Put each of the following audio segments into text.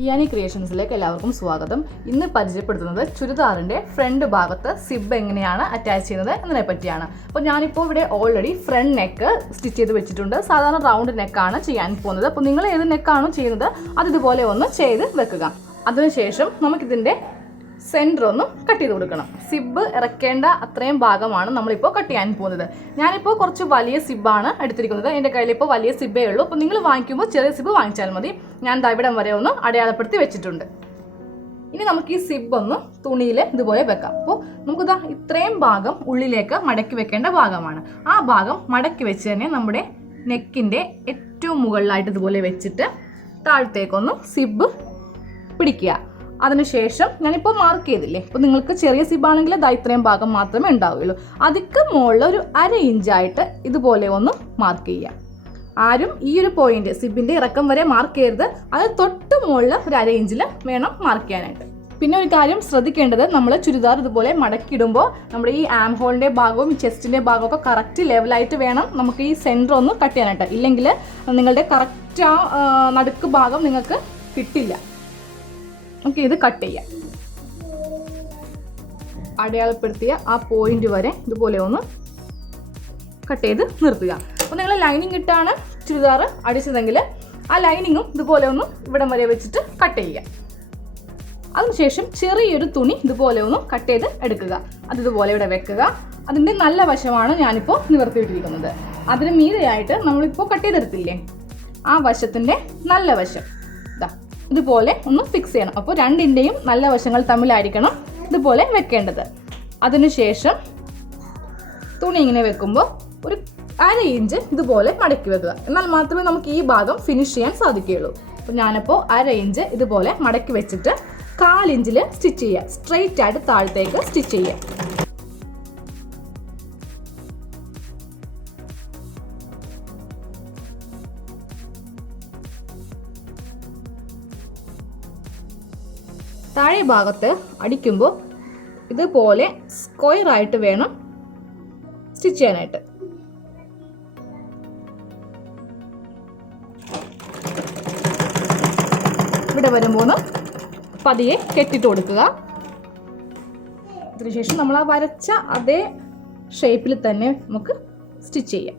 യാനി ക്രിയേഷൻസിലേക്ക് എല്ലാവർക്കും സ്വാഗതം. ഇന്ന് പരിചയപ്പെടുത്തുന്നത് ചുരിദാറിൻ്റെ ഫ്രണ്ട് ഭാഗത്ത് സിബ് എങ്ങനെയാണ് അറ്റാച്ച് ചെയ്യുന്നത് എന്നതിനെ പറ്റിയാണ്. അപ്പോൾ ഞാനിപ്പോൾ ഇവിടെ ഓൾറെഡി ഫ്രണ്ട് നെക്ക് സ്റ്റിച്ച് ചെയ്ത് വെച്ചിട്ടുണ്ട്. സാധാരണ റൗണ്ട് നെക്കാണ് ചെയ്യാൻ പോകുന്നത്. അപ്പോൾ നിങ്ങൾ ഏത് നെക്കാണോ ചെയ്യുന്നത് അത് ഇതുപോലെ ഒന്ന് ചെയ്ത് വെക്കുക. അതിനുശേഷം നമുക്കിതിൻ്റെ സെൻറ്റർ ഒന്ന് കട്ട് ചെയ്ത് കൊടുക്കണം. സിബ് ഇറക്കേണ്ട അത്രയും ഭാഗമാണ് നമ്മളിപ്പോൾ കട്ട് ചെയ്യാൻ പോകുന്നത്. ഞാനിപ്പോൾ കുറച്ച് വലിയ സിബാണ് എടുത്തിരിക്കുന്നത്. എൻ്റെ കയ്യിലിപ്പോൾ വലിയ സിബേ ഉള്ളൂ. അപ്പോൾ നിങ്ങൾ വാങ്ങിക്കുമ്പോൾ ചെറിയ സിബ് വാങ്ങിച്ചാൽ മതി. ഞാൻ ഇവിടം വരെ ഒന്ന് അടയാളപ്പെടുത്തി വെച്ചിട്ടുണ്ട്. ഇനി നമുക്ക് ഈ സിബ് ഒന്ന് തുണിയിൽ ഇതുപോലെ വെക്കാം. അപ്പോൾ നമുക്കിതാ ഇത്രയും ഭാഗം ഉള്ളിലേക്ക് മടക്കി വെക്കേണ്ട ഭാഗമാണ്. ആ ഭാഗം മടക്കി വെച്ച് തന്നെ നമ്മുടെ നെക്കിൻ്റെ ഏറ്റവും മുകളിലായിട്ട് ഇതുപോലെ വെച്ചിട്ട് താഴത്തേക്കൊന്ന് സിബ് പിടിക്കുക. അതിനുശേഷം ഞാനിപ്പോൾ മാർക്ക് ചെയ്തില്ലേ, അപ്പോൾ നിങ്ങൾക്ക് ചെറിയ സിബാണെങ്കിൽ അത് ഇത്രയും ഭാഗം മാത്രമേ ഉണ്ടാവുകയുള്ളൂ. അതിക്ക് മുകളിൽ ഒരു 1/2 ഇഞ്ചായിട്ട് ഇതുപോലെ ഒന്ന് മാർക്ക് ചെയ്യുക. ആരും ഈ ഒരു പോയിന്റ് സിബിൻ്റെ ഇറക്കം വരെ മാർക്ക് ചെയ്യരുത്. അത് തൊട്ട് മുകളിൽ ഒരു 1/2 ഇഞ്ചിൽ വേണം മാർക്ക് ചെയ്യാനായിട്ട്. പിന്നെ ഒരു കാര്യം ശ്രദ്ധിക്കേണ്ടത്, നമ്മൾ ചുരിദാർ ഇതുപോലെ മടക്കിയിടുമ്പോൾ നമ്മുടെ ഈ ആം ഹോളിൻ്റെ ഭാഗവും ഈ ചെസ്റ്റിൻ്റെ ഭാഗവും ഒക്കെ കറക്റ്റ് ലെവലായിട്ട് വേണം നമുക്ക് ഈ സെൻറ്റർ ഒന്ന് കട്ട് ചെയ്യാനായിട്ട്. ഇല്ലെങ്കിൽ നിങ്ങളുടെ കറക്റ്റ് ആ നടുക്ക് ഭാഗം നിങ്ങൾക്ക് കിട്ടില്ല. നമുക്ക് ഇത് കട്ട് ചെയ്യാം. അടയാളപ്പെടുത്തിയ ആ പോയിന്റ് വരെ ഇതുപോലെ ഒന്ന് കട്ട് ചെയ്ത് നിർത്തുക. അപ്പോൾ നിങ്ങൾ ലൈനിങ് ഇട്ടാണ് ചുരിദാർ അടിച്ചതെങ്കിൽ ആ ലൈനിങ്ങും ഇതുപോലെ ഒന്ന് ഇവിടം വരെ വെച്ചിട്ട് കട്ട് ചെയ്യുക. അതിനുശേഷം ചെറിയൊരു തുണി ഇതുപോലെ ഒന്ന് കട്ട് ചെയ്ത് എടുക്കുക. അത് ഇതുപോലെ ഇവിടെ വെക്കുക. അതിൻ്റെ നല്ല വശമാണ് ഞാനിപ്പോൾ നിവർത്തിയിട്ടിരിക്കുന്നത്. അതിന് മീതെയായിട്ട് നമ്മളിപ്പോൾ കട്ട് ചെയ്തെടുത്തില്ലേ, ആ വശത്തിൻ്റെ നല്ല വശം ഇതുപോലെ ഒന്ന് ഫിക്സ് ചെയ്യണം. അപ്പോൾ രണ്ടിൻ്റെയും നല്ല വശങ്ങൾ തമ്മിലായിരിക്കണം ഇതുപോലെ വെക്കേണ്ടത്. അതിനുശേഷം തുണി ഇങ്ങനെ വെക്കുമ്പോൾ ഒരു 1/2 ഇഞ്ച് ഇതുപോലെ മടക്കി വെക്കുക. എന്നാൽ മാത്രമേ നമുക്ക് ഈ ഭാഗം ഫിനിഷ് ചെയ്യാൻ സാധിക്കുകയുള്ളൂ. അപ്പോൾ ഞാനിപ്പോൾ 1/2 ഇഞ്ച് ഇതുപോലെ മടക്കി വെച്ചിട്ട് 1/4 ഇഞ്ചിൽ സ്റ്റിച്ച് ചെയ്യുക. സ്ട്രെയിറ്റ് ആയിട്ട് താഴത്തേക്ക് സ്റ്റിച്ച് ചെയ്യുക. താഴെ ഭാഗത്ത് അടിക്കുമ്പോൾ ഇതുപോലെ സ്ക്വയർ ആയിട്ട് വേണം സ്റ്റിച്ച് ചെയ്യാനായിട്ട്. ഇവിടെ വരുമ്പോൾ പതിയെ കെട്ടിട്ട് കൊടുക്കുക. അതിനുശേഷം നമ്മൾ ആ വരച്ച അതേ ഷേപ്പിൽ തന്നെ നമുക്ക് സ്റ്റിച്ച് ചെയ്യാം.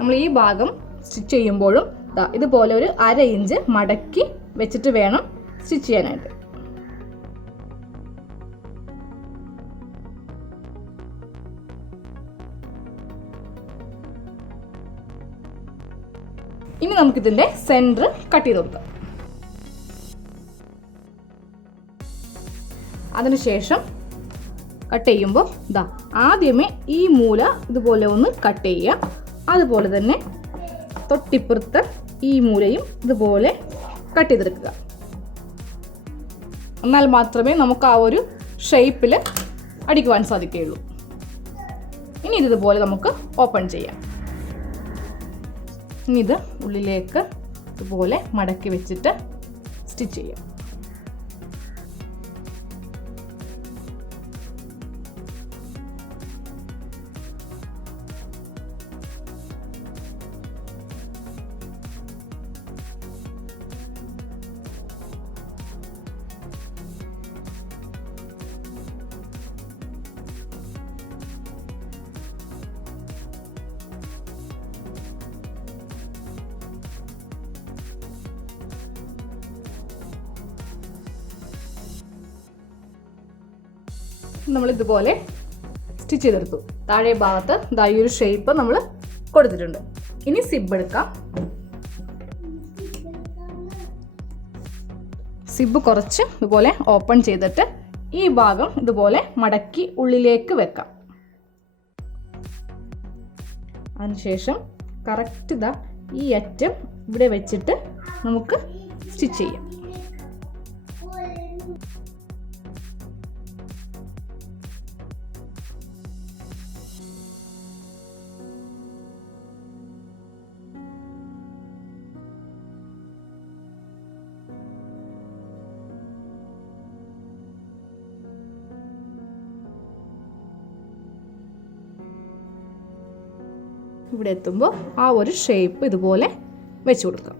നമ്മൾ ഈ ഭാഗം സ്റ്റിച്ച് ചെയ്യുമ്പോഴും ഇതുപോലെ ഒരു 1/2 ഇഞ്ച് മടക്കി വെച്ചിട്ട് വേണം സ്റ്റിച്ച് ചെയ്യാനായിട്ട്. ഇനി നമുക്കിതിൻ്റെ സെൻറ്റർ കട്ട് ചെയ്ത് കൊടുക്കാം. അതിനുശേഷം കട്ട് ചെയ്യുമ്പോൾ ആദ്യമേ ഈ മൂല ഇതുപോലെ ഒന്ന് കട്ട് ചെയ്യുക. അതുപോലെ തന്നെ തൊട്ടിപ്പുറത്ത് ഈ മൂലയും ഇതുപോലെ കട്ട് ചെയ്തെടുക്കുക. എന്നാൽ മാത്രമേ നമുക്ക് ആ ഒരു ഷേപ്പിൽ അടിക്കുവാൻ സാധിക്കുകയുള്ളൂ. ഇനി ഇതുപോലെ നമുക്ക് ഓപ്പൺ ചെയ്യാം. ഇനി ഇത് ഉള്ളിലേക്ക് ഇതുപോലെ മടക്കി വെച്ചിട്ട് സ്റ്റിച്ച് ചെയ്യാം. നമ്മളിതുപോലെ സ്റ്റിച്ച് ചെയ്തെടുത്തു. താഴെ ഭാഗത്ത് ഈ ഒരു ഷേപ്പ് നമ്മൾ കൊടുത്തിട്ടുണ്ട്. ഇനി സിബ് എടുക്കാം. സിബ് കുറച്ച് ഇതുപോലെ ഓപ്പൺ ചെയ്തിട്ട് ഈ ഭാഗം ഇതുപോലെ മടക്കി ഉള്ളിലേക്ക് വെക്കാം. അതിനുശേഷം കറക്റ്റ് ഈ അറ്റം ഇവിടെ വെച്ചിട്ട് നമുക്ക് സ്റ്റിച്ച് ചെയ്യാം. ഇവിടെ എത്തുമ്പോൾ ആ ഒരു ഷേപ്പ് ഇതുപോലെ വെച്ച് കൊടുക്കാം.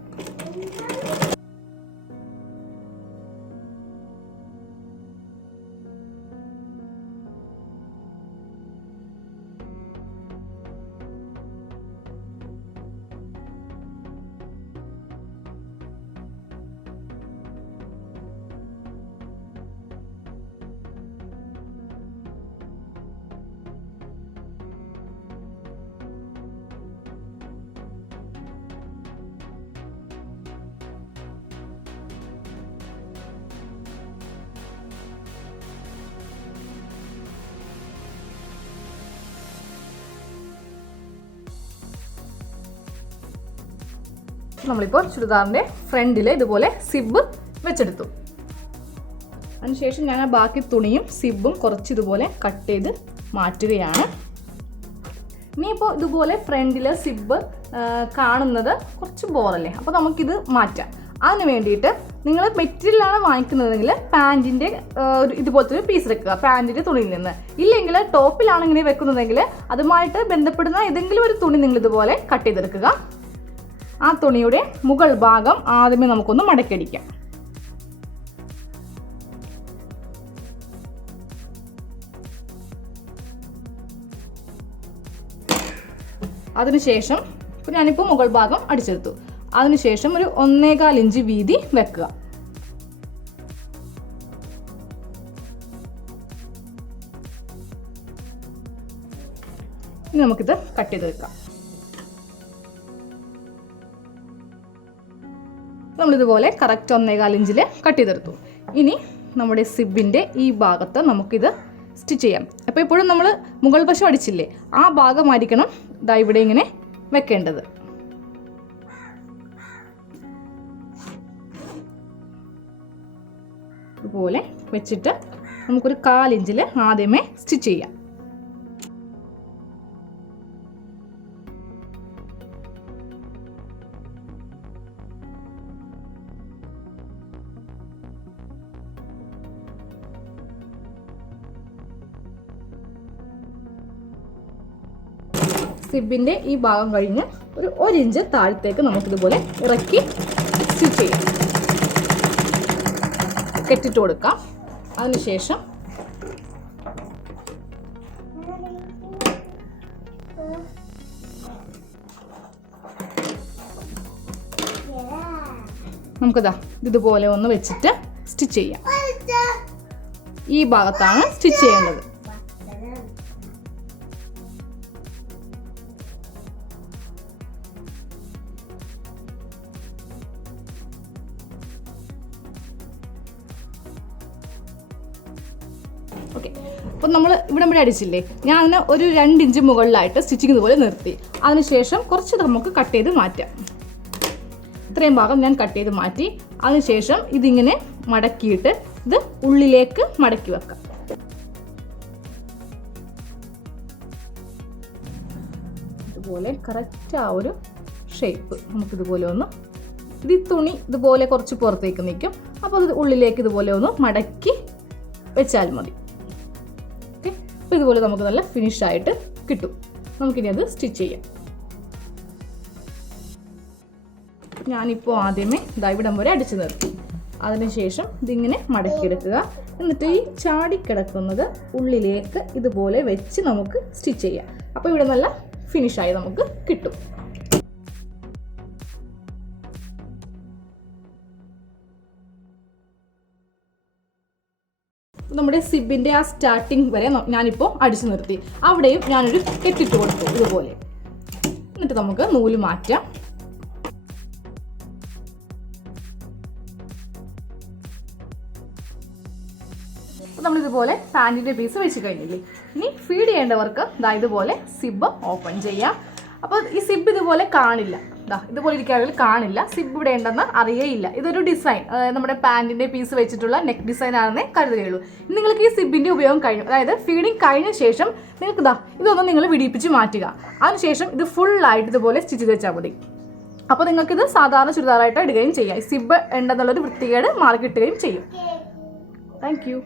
നമ്മളിപ്പോൾ ചുരിദാറിൻ്റെ ഫ്രണ്ടിൽ ഇതുപോലെ സിബ് വെച്ചെടുത്തു. അതിനുശേഷം ഞാൻ ആ ബാക്കി തുണിയും സിബും കുറച്ച് ഇതുപോലെ കട്ട് ചെയ്ത് മാറ്റുകയാണ്. ഇനിയിപ്പോൾ ഇതുപോലെ ഫ്രണ്ടിൽ സിബ് കാണുന്നത് കുറച്ച് ബോറല്ലേ, അപ്പോൾ നമുക്കിത് മാറ്റാം. അതിന് വേണ്ടിയിട്ട് നിങ്ങൾ മെറ്റീരിയലാണ് വാങ്ങിക്കുന്നതെങ്കിൽ പാൻറ്റിൻ്റെ ഇതുപോലത്തെ ഒരു പീസ് വെക്കുക, പാൻറ്റിൻ്റെ തുണിയിൽ നിന്ന്. ഇല്ലെങ്കിൽ ടോപ്പിലാണ് ഇങ്ങനെ വെക്കുന്നതെങ്കിൽ അതുമായിട്ട് ബന്ധപ്പെടുന്ന ഏതെങ്കിലും ഒരു തുണി നിങ്ങൾ ഇതുപോലെ കട്ട് ചെയ്തെടുക്കുക. ആ തുണിയുടെ മുകൾ ഭാഗം ആദ്യമേ നമുക്കൊന്ന് മടക്കിയടിക്കാം. അതിനുശേഷം ഞാനിപ്പോൾ മുകൾ ഭാഗം അടിച്ചെടുത്തു. അതിനുശേഷം ഒരു 1.25 ഇഞ്ച് വീതി വെക്കുക. ഇനി നമുക്കിത് കട്ട് ചെയ്ത് വെക്കാം. നമ്മളിതുപോലെ കറക്റ്റ് 1.25 ഇഞ്ചിൽ കട്ട് ചെയ്തെടുത്തു. ഇനി നമ്മുടെ സിബിൻ്റെ ഈ ഭാഗത്ത് നമുക്കിത് സ്റ്റിച്ച് ചെയ്യാം. അപ്പോൾ ഇപ്പോഴും നമ്മൾ മുകൾ വശം അടിച്ചില്ലേ, ആ ഭാഗമായിരിക്കണം ദാ ഇവിടെ ഇങ്ങനെ വെക്കേണ്ടത്. ഇതുപോലെ വെച്ചിട്ട് നമുക്കൊരു 1/4 ഇഞ്ചിൽ ആദ്യമേ സ്റ്റിച്ച് ചെയ്യാം. സിബിൻ്റെ ഈ ഭാഗം കഴിഞ്ഞ് ഒരു 1 ഇഞ്ച് താഴത്തേക്ക് നമുക്കിതുപോലെ ഇറക്കി സ്റ്റിച്ച് ചെയ്യാം. കെട്ടിട്ട് കൊടുക്കാം. അതിനുശേഷം നമുക്കിതാ ഇതുപോലെ ഒന്ന് വെച്ചിട്ട് സ്റ്റിച്ച് ചെയ്യാം. ഈ ഭാഗത്താണ് സ്റ്റിച്ച് ചെയ്യേണ്ടത്. ഓക്കെ, അപ്പം നമ്മൾ ഇവിടെ അടിച്ചില്ലേ, ഞാൻ അതിന് ഒരു 2 ഇഞ്ച് മുകളിലായിട്ട് സ്റ്റിച്ചിങ് ഇതുപോലെ നിർത്തി. അതിനുശേഷം കുറച്ച് നമുക്ക് കട്ട് ചെയ്ത് മാറ്റാം. ഇത്രയും ഭാഗം ഞാൻ കട്ട് ചെയ്ത് മാറ്റി. അതിനുശേഷം ഇതിങ്ങനെ മടക്കിയിട്ട് ഇത് ഉള്ളിലേക്ക് മടക്കി വെക്കാം. ഇതുപോലെ കറക്റ്റ് ആ ഒരു ഷേപ്പ് നമുക്കിതുപോലെ ഒന്ന്, ഇത് തുണി ഇതുപോലെ കുറച്ച് പുറത്തേക്ക് നിൽക്കും, അപ്പോൾ അത് ഉള്ളിലേക്ക് ഇതുപോലെ ഒന്ന് മടക്കി വെച്ചാൽ മതി. ഓക്കെ, അപ്പോൾ ഇതുപോലെ നമുക്ക് നല്ല ഫിനിഷായിട്ട് കിട്ടും. നമുക്കിനി അത് സ്റ്റിച്ച് ചെയ്യാം. ഞാനിപ്പോൾ ആദ്യമേ ഇവിടം വരെ അടിച്ചു നിർത്തി. അതിനുശേഷം ഇതിങ്ങനെ മടക്കിയെടുക്കുക. എന്നിട്ട് ഈ ചാടിക്കിടക്കുന്നത് ഉള്ളിലേക്ക് ഇതുപോലെ വെച്ച് നമുക്ക് സ്റ്റിച്ച് ചെയ്യാം. അപ്പോൾ ഇവിടെ നല്ല ഫിനിഷായി നമുക്ക് കിട്ടും. നമ്മുടെ സിബിൻ്റെ ആ സ്റ്റാർട്ടിങ് വരെ ഞാനിപ്പോൾ അടിച്ചു നിർത്തി. അവിടെയും ഞാനൊരു കെട്ടിട്ട് കൊടുത്തു ഇതുപോലെ. എന്നിട്ട് നമുക്ക് നൂല് മാറ്റാം. നമ്മളിതുപോലെ പാൻറ്റിൻ്റെ പീസ് വെച്ച് കഴിഞ്ഞില്ലേ, ഇനി ഫീഡ് ചെയ്യേണ്ടവർക്ക് ഇതുപോലെ സിബ് ഓപ്പൺ ചെയ്യാം. അപ്പോൾ ഈ സിബ് ഇതുപോലെ കാണില്ല, ഇതുപോലെ ഇരിക്കുകയാണെങ്കിൽ കാണില്ല, സിബ് ഇവിടെ ഉണ്ടെന്ന് അറിയേയില്ല. ഇതൊരു ഡിസൈൻ, നമ്മുടെ പാൻറ്റിൻ്റെ പീസ് വെച്ചിട്ടുള്ള നെക്ക് ഡിസൈൻ ആണെന്നേ കരുതുകയുള്ളൂ. നിങ്ങൾക്ക് ഈ സിബിൻ്റെ ഉപയോഗം കഴിഞ്ഞു, അതായത് ഫീഡിങ് കഴിഞ്ഞ ശേഷം നിങ്ങൾക്ക് ഇതൊന്നും നിങ്ങൾ വിടിപ്പിച്ച് മാറ്റുക. അതിനുശേഷം ഇത് ഫുള്ളായിട്ട് ഇതുപോലെ സ്റ്റിച്ച് ചെയ്ത് വെച്ചാൽ മതി. അപ്പോൾ നിങ്ങൾക്കിത് സാധാരണ ചുരിദാറായിട്ട് ഇടുകയും ചെയ്യാം. സിബ് ഉണ്ടെന്നുള്ളൊരു വൃത്തികേട് മാറി കിട്ടുകയും ചെയ്യും. Thank you.